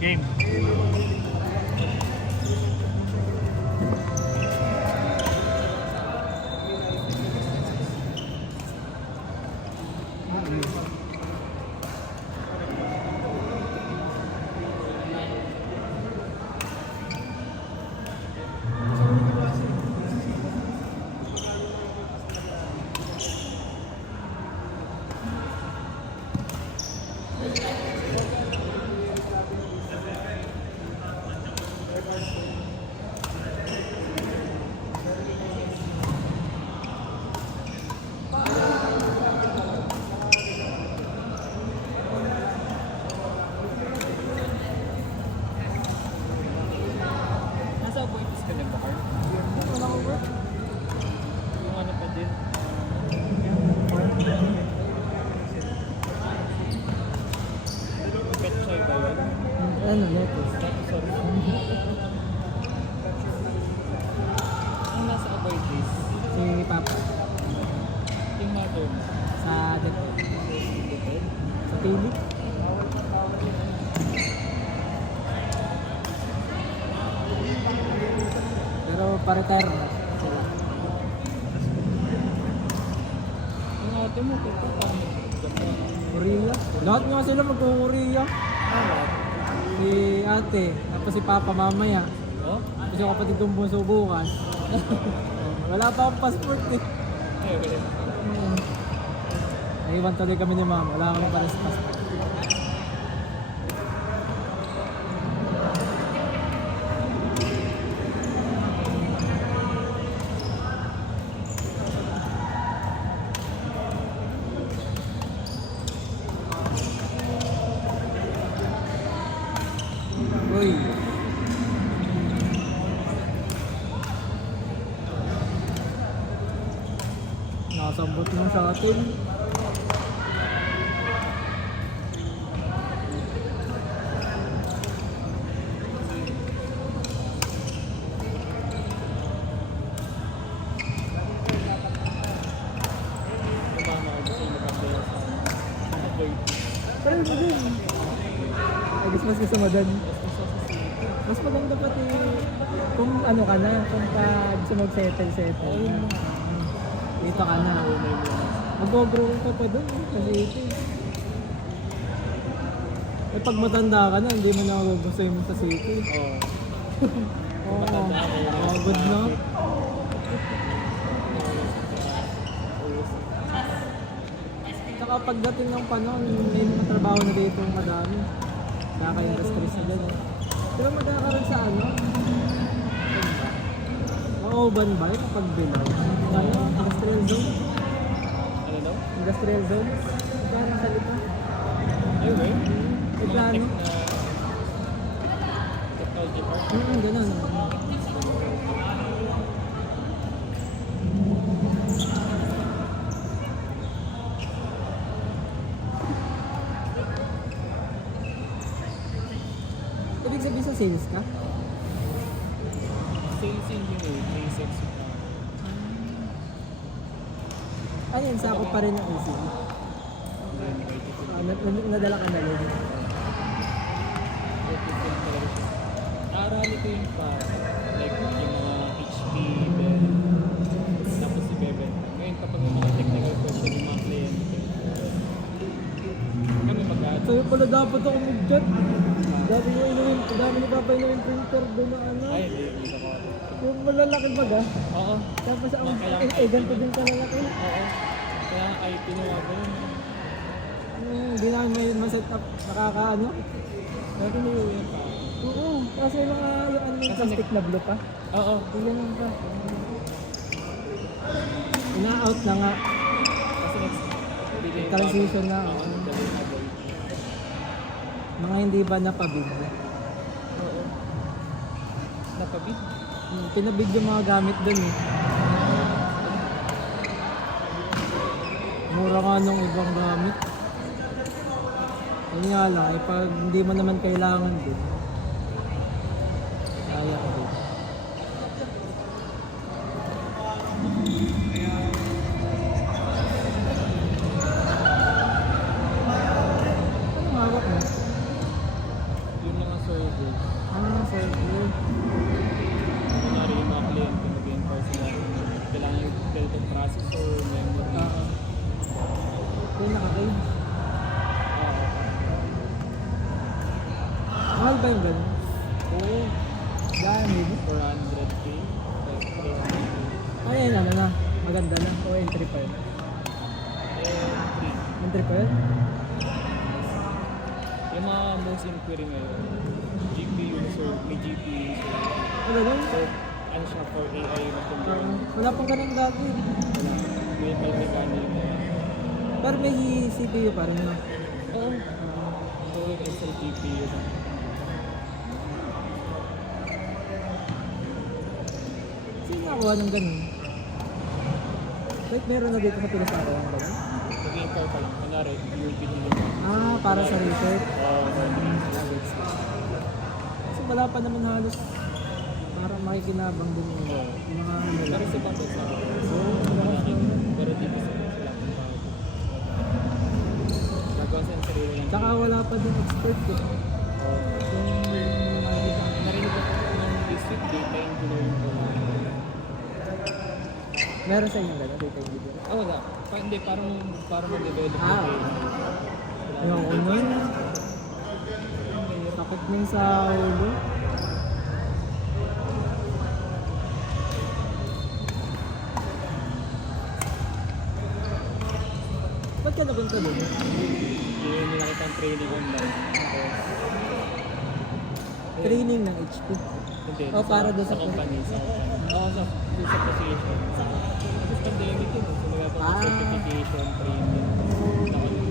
Game. Nasa appointments ka din ba, Carl? Wala ko work. Yung ano pa din? Pet Choy ba yun? Ano, lettuce. Tapos sorry. Ang nasa appointments, Si Papa. yung mother mo. Sa dito. Depend. Sa pili. Pero pa-retire na sila. Yung ate mo, kung paano? Korea. Lahat nga sila mag-Korea. Ano? Si ate, tapos si Papa mamaya. Oh? Tapos yung kapatid kong bunso bukas. Wala pa akong passport eh. Ay, ganun. Naiwan tuloy kami ni Mama. Wala kami pares passport. Uy. Nakasambot lang sa atin. Paano ako gusto yung magkakaya sa appointments? Pero yun din. I guess mas gusto mo dun. Mas maganda pati kung ano ka na, kung ka gusto mag-settle. Dito ka na. Mag-grow ka pa dun, kasi ito eh. Eh pag matanda ka na, hindi mo na gusto mo sa city. Oo. Oo. Matanda ka na. Oo, good na. Saka pagdating ng panahon, may mga trabaho na dito madami. Nakaka-industries na dyan eh. Di ba magkakaroon sa ano? Mauban ba yung pagbilaw? Ano? Industrial zone? Ano daw? Industrial zone? Magkakaroon sa ito? Ay, wait. May plano? Technology park. Ganun. Ibig sabihin sa sales ka? Sales engineer, may sex. Ayun, sakop pa rin ang ECE. Nadala ka na rin. Arali ko yung pa, like yung mga HP, Bell, tapos si Bebe. Ngayon kapag may mga technical question yung mga kliyente, kami mag-add. Sa'yo pala dapat ako mag-chat. Dami ni Papa yung printer doon na ano. Ay, hindi ako. Yung malalaki baga. Oo. Tapos ang Kaya- ganito din kalalaki. Oo. Kaya ay pinuha ko yun. Hindi namin may ma-set up. Nakakaano. Pero niuwi pa. Oo. Kasi yung mga yung ano yung Kasi plastic na blue pa. Oo. Yung ganun pa. Ina-out na nga. Kasi next delay pa. Transition na. Oo. Delay na boy. Mga hindi ba napabid? Oo. Napabid? Pinabid yung mga gamit doon eh. Mura nga nung ibang gamit. Yun nga lang, eh, pag hindi mo naman kailangan din. Sayang din. Anong hawak mo? Yun lang ang server. Server. Kunwari yung mga kliyente mag-inquire sila. Kailangan yung ganitong processor, memory. Yung naka-cage. Oo. Mahal ba yung ganun? Oo. Dami ba? 400k. Like 300k. Ay, ano na. Maganda na. O entry pa yun. Free. Entry pa yun? Yung mga most inquiry ngayon, GPU, so may GPU. So, Ano ganun? so ano siya for AI machine learning. Wala pang ganun dati. May mechanic. Pero may CPU pa rin. Oo. So, extra GPU na. Sino nakakuha ng ganun? Wait, meron na dito sa Pilas ako ng ganun? Nag-inquire pa lang. Kunwari, yung pinili. Para sa research. Oo, Kasi wala pa naman halos parang makikinabang din yung mga ano pero lang. sa ibang bansa. Oo, Malaki. Pero dito sa sila kung bakit. Gagawa sa sarili lang. Tsaka wala pa din expert ko. Yung Narinig ako ng district data engineering ko. meron sa inyo gano'n, data engineer. Wala. Hindi, parang mag-develop ng Ah. AI. Ayun ko nun. Takot nun sa ulo. Ba't ka napunta doon? Yun yung nakita ang training online. Training ng HP. Hindi. Oh, para doon sa company. Oo, doon sa position. Kasi pandemic yun. So, magkakaroon ng certification, training.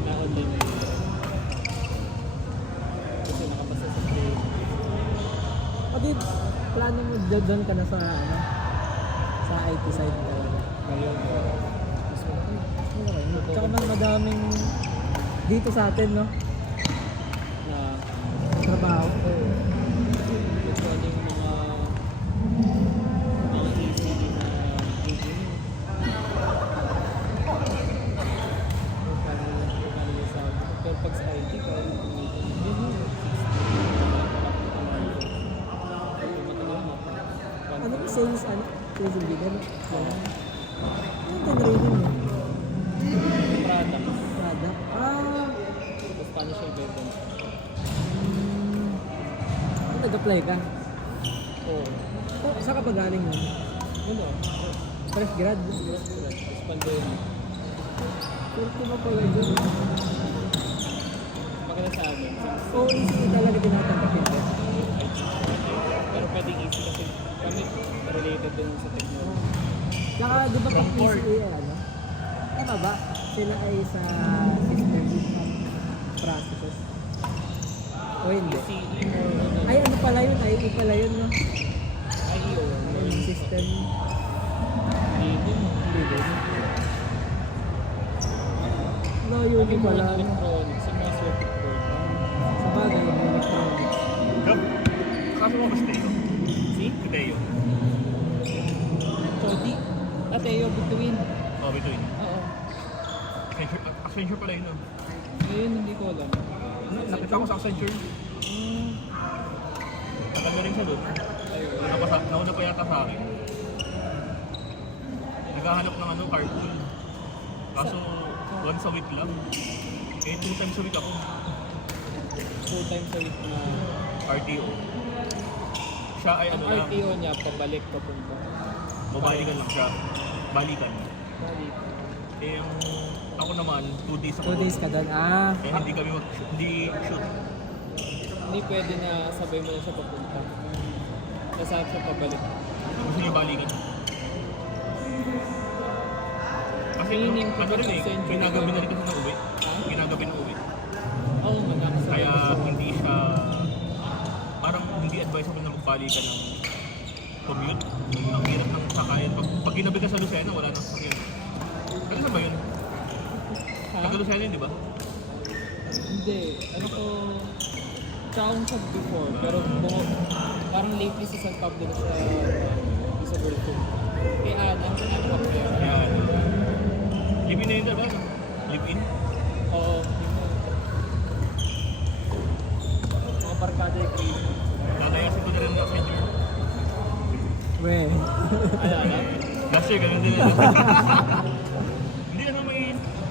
Na-online na yun. Kasi nakapasa sa training. Okay, plano mo doon ka na sa ano? Sa IT side ka. Ngayon, mas malaki. Tsaka madaming dito sa atin, no? Na Trabaho. ito yung mga ECD na engineer. Kung yung sa pero pag sa IT ka, Ano ba sales, ano? Sales engineer? Anong training mo? product. Product? Tapos paano siya i-bebenta? Nag-apply ka? Oo. Oh, saan ka pa galing nun? Ano? Fresh grad? Tapos pandemic. Swerte mo pala dyan. Maganda sa amin. Oo, easy talaga tinatanggap yun. IT. Pero pwedeng easy kasi kami related din sa technology. Tsaka di ba pag PCA, ano? Tama ba? Sila ay sa system processes. O hindi? CE or ano? Ay, ano pala yun? IE pala yun, no? IEO. Yung system. Hindi din. Hindi din. No, yun yung pala. no? Electronics. Sa mga circuit board. Sa bagay, yung electronics. Kasama mo ba si Teo? Si? Si Teo. Chodi. Ateo between. Oh, between. Oo. Accenture pala yun. Oh. Ngayon hindi ko alam. Nakita ko sa Accenture. Natagal rin siya doon. Ayun. Nauna pa yata sa akin. Naghahanap ng ano, carpool. Kaso, once a week lang. Eh, 2 times a week ako. 2 times a week na RTO. Siya ay ang ano lang, RTO niya pabalik papunta. babalikan lang siya. Balikan. Balik. Eh, yung ako naman, 2 days ako. 2 days ka doon. Eh, hindi kami hindi shoot. Hindi pwede na sabay mo na siya papunta. Nasaan siya pabalik. Gusto niyo balikan. Kasi Meaning, ano rin eh, Accenture ginagabi na rin ito. kasi na uwi. Ginagabi na uwi. Oo, magkakasama. Kaya hindi siya, parang hindi advisable na magbalikan ng commute. Ang hirap ng sakayan. Pag ginabi ka sa Lucena, wala nang sasakyan. Ano na ba yun? Ha? Taga Lucena yun, di ba? Hindi. Ano ko... Tsaka siya before, pero parang lately sa San Pablo na siya sa Berkeley. Kaya ano ka kaya? Yan. Live-in na yun, diba? Live-in? Oo. Mga barkada yung We. Ano? Last year, ganun din. Hindi naman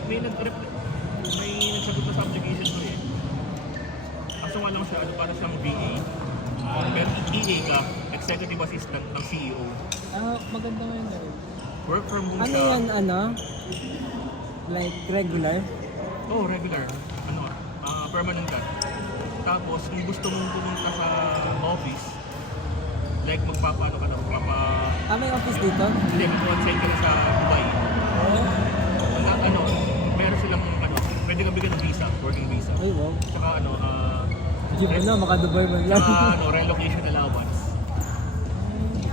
may nagsagot na sa application ko eh. Kaso nga lang siya, ano, para siyang VA. Pero EA ka, Executive Assistant ng CEO. Maganda nga yun na rin. Work from home Ano siya. yan, ano? Like regular? Oh, regular. Ano, permanent ka. Tapos, kung gusto mong pumunta sa office, like magpapaano ka na, May office dito? hindi, mag-on-site ka na sa Dubai. Wala, ano, meron silang, ano, pwede ka bigyan ng visa, working visa. Ay, wow. Tsaka, ano, Hindi mo na, maka-Dubai man lang. tsaka, ano, relocation allowance.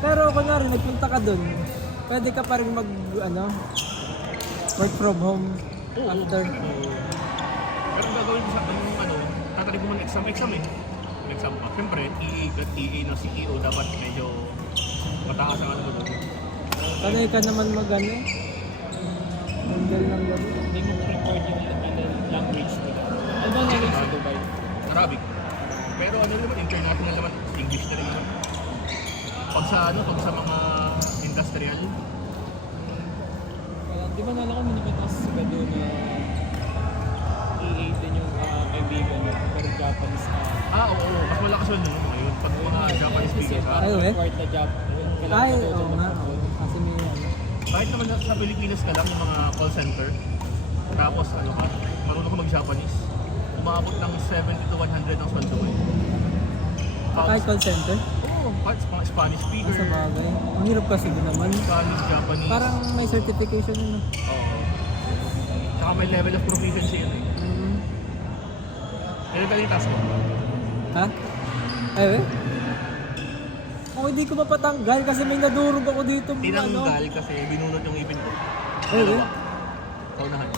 Pero kunwari, nagpunta ka dun, pwede ka pa rin mag, ano, work from home Oo. after. Pero ang gagawin ko sa akin, ano, tatarin ko muna exam eh. Exam pa. Siyempre, EA ng CEO dapat medyo mataas ang ano mo doon. Sanay ka naman mag, ano, handle ng gano'n. Hindi mo record yung language nila. Ano ba language sa Dubai? Arabic. Pero ano naman, international naman, English na rin naman. Pag sa mga industrial, Di ba nala ko minipitas ka doon na EA din yung kaibigan niya, pero Japanese ka. oo, mas malakas yun no, ngayon. Pag mga Japanese speaker ka, Ay, we? Required na job. Ay, oo nga. Kasi may, ano. kahit naman sa Pilipinas ka lang, yung mga call center, tapos ano ka, marunong ka mag-Japanese, umabot ng 70 to 100 ang sweldo mo. Kahit call center? Oo, kahit mga Spanish speaker, Sa bagay. Ang hirap kasi din naman. Spanish, Japanese. Parang may certification yun. Oo. Saka may level of proficiency yun eh. Ano ba yung task mo? Ha? Ay, we? Kung hindi ko mapatanggal kasi may nadurog ako dito. Tinanggal kasi binunot yung ipin ko. Ay, we? Kaunahan.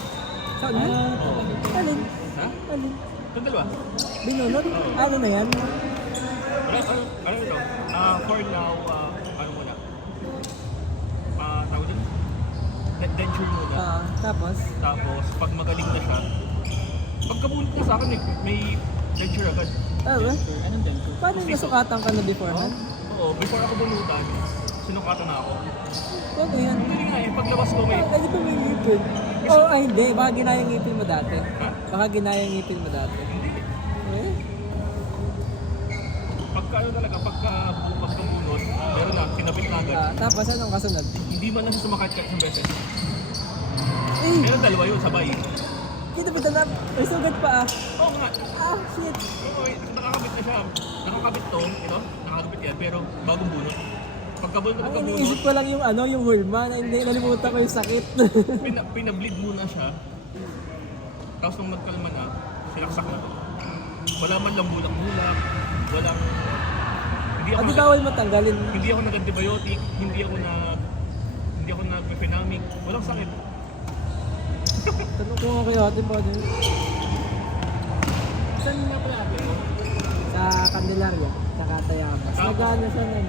Saan yun? Oo. Alin? Ha? Alin? Ito dalawa. Binunod? Oo. Ano na yan? Ano ito? For now, ano muna? Tawag dun? Denture muna. Tapos? Tapos, pag magaling na siya, pagkabunot na sa akin, may denture agad. Ay, we? Anong denture? Paano yung nasukatan ka na beforehand? Oo, before ako bunutan, sinukatan na ako. Ano yan? Hindi nga eh, paglabas ko may... Ay, di ba may ngipin? Oh, ay hindi. Baka ginaya yung ngipin mo dati. Ha? Baka ginaya yung ngipin mo dati. Eh? Pagka ano talaga, pagkabunot, meron lang, kinabit na agad. Tapos anong kasunod? Hindi man lang siya sumakit kahit isang beses. Eh! Meron dalawa yun, sabay. Kita ba na? May sugat pa ah. Oo nga. Shit. Oo, nakakabit na siya. Nakakabit to, ito, nakakabit yan, pero bagong bunot. Pagkabunot, Ang iniisip ko lang yung ano, yung hulma na hindi nalimutan ko yung sakit. pinableed muna siya. Tapos nung nagkalma na, sinaksak na to. Wala man lang bulak-bulak, walang... Hindi bawal matanggalin. Hindi ako nag-antibiotic, hindi ako nag-phenamic, walang sakit. Tanong ko nga kayo ate ba din? Saan nga pala ate mo? Sa Candelaria, sa Tayabas. Nag-ano siya nun?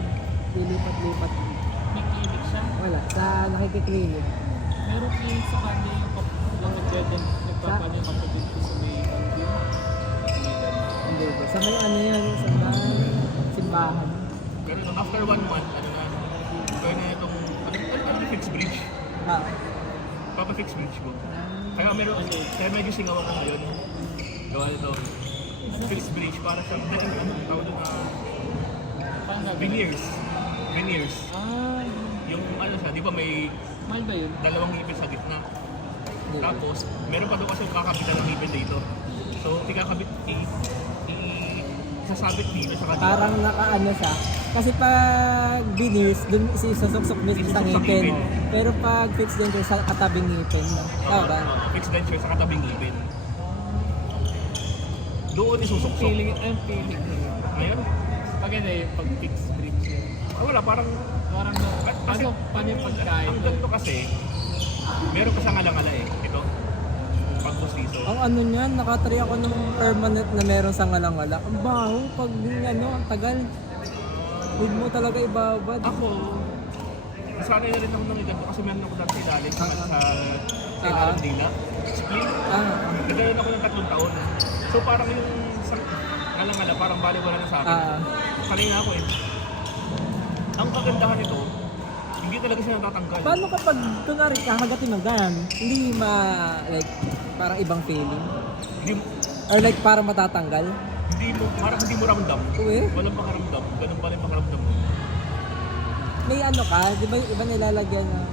Lilipat-lipat. May clinic siya. Wala, sa nakikiklinik. Meron clinic sa kanya yung nagpapano yung kapatid ko sa may kantin. Hindi ba? Sa may ano yan, sa may simbahan. Pero after 1 month, ano na, kaya na itong, ano fixed bridge? Papa-fix bridge ko. Kaya medyo singaw ako ngayon. Gawa nito. Fixed bridge para sa, ano, tawag doon na, veneers. Veneers. Yung ano siya, di ba may Mahal ba yun? dalawang ngipin sa gitna. Tapos, meron pa daw kasi kakabitan ng ngipin dito. So, ikakabit, sasabit dito sa kanila. Parang nakaano siya. Kasi pag veneers, dun isasuksok mismo sa ngipin. Pero pag fixed denture sa katabing ngipin. Tama ba? Fixed denture sa katabing ngipin. Doon isusuksok. Feeling na yun. Ngayon, Pag ano yung pag fixed bridge yun. wala, parang Kasi, paano yung pagkain? ang ganito kasi, meron ka sa ngala-ngala eh. Ito, pagbustiso. Ang ano niyan, nakatry ako ng permanent na meron sa ngalang-ngala. Ang baho pag ano, ang tagal. Huwag mo talaga ibabad. Ako, sanay na rin ako ng ganito kasi meron ako dati sa ilalim sa ilalim dila. Split. Nagkaroon ako ng 3 taon. So parang yung ngala-ngala, parang bali wala na sa akin. Sanay nga ako eh. ang kagandahan nito, hindi talaga siya natatanggal. Paano kapag, kunwari, kakagatin mo ganyan, hindi like, parang ibang feeling? Hindi, Or like, parang matatanggal? parang hindi mo ramdam. Uy, Walang pakaramdam. Ganun pa rin pakaramdam mo. may ano ka, di ba yung iba nilalagyan ng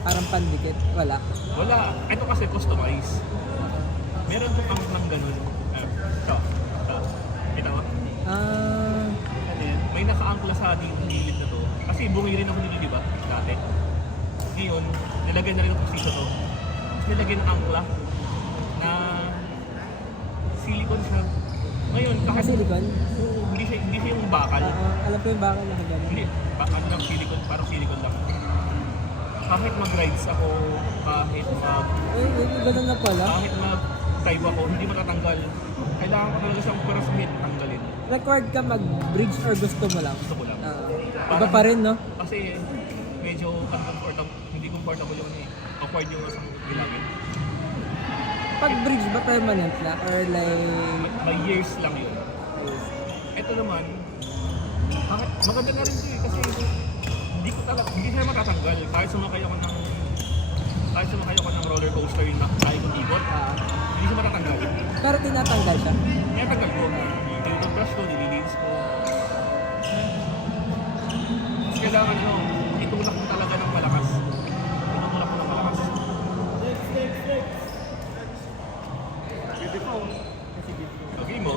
parang pandikit? Wala. Wala. Ito kasi customize. Meron itong ang ng ganun. Ito. Kita mo? Ano yan? May nakaangkla sa ating gilid na to. Kasi bungi rin ako nito, di ba? Dati. Ngayon, nilagay na rin ang piso to. Tapos nilagay ng angkla na silicone siya. Ngayon, kahit Silicone? hindi siya yung bakal. Alam ko yung bakal na ganyan. Hindi, bakal lang silicone, parang silicone lang. Kahit mag-rides ako, kahit Ganun na pala. mag-dive ako, hindi matatanggal. Kailangan ko talaga siyang purasmit tanggalin. Required ka mag-bridge or gusto mo lang? Gusto ko lang. Iba pa rin, no? Kasi medyo uncomfortable, hindi comfortable yung awkward yung nasa gilagin. Pag bridge ba permanent na? Or like... May years lang yun. Ito naman, maganda na rin ito eh, kasi hindi siya matatanggal. Kahit sumakay ako ng roller coaster yung kaya kong ikot, hindi siya matatanggal. Pero tinatanggal siya? Tinatanggal ko. Tinutubrush ko, nililinis ko. Mas kailangan itulak mo talaga ng malakas. Tinutulak mo ng malakas. Okay mo?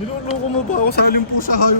Niloloko mo ba ako sa halimpu sa hayop?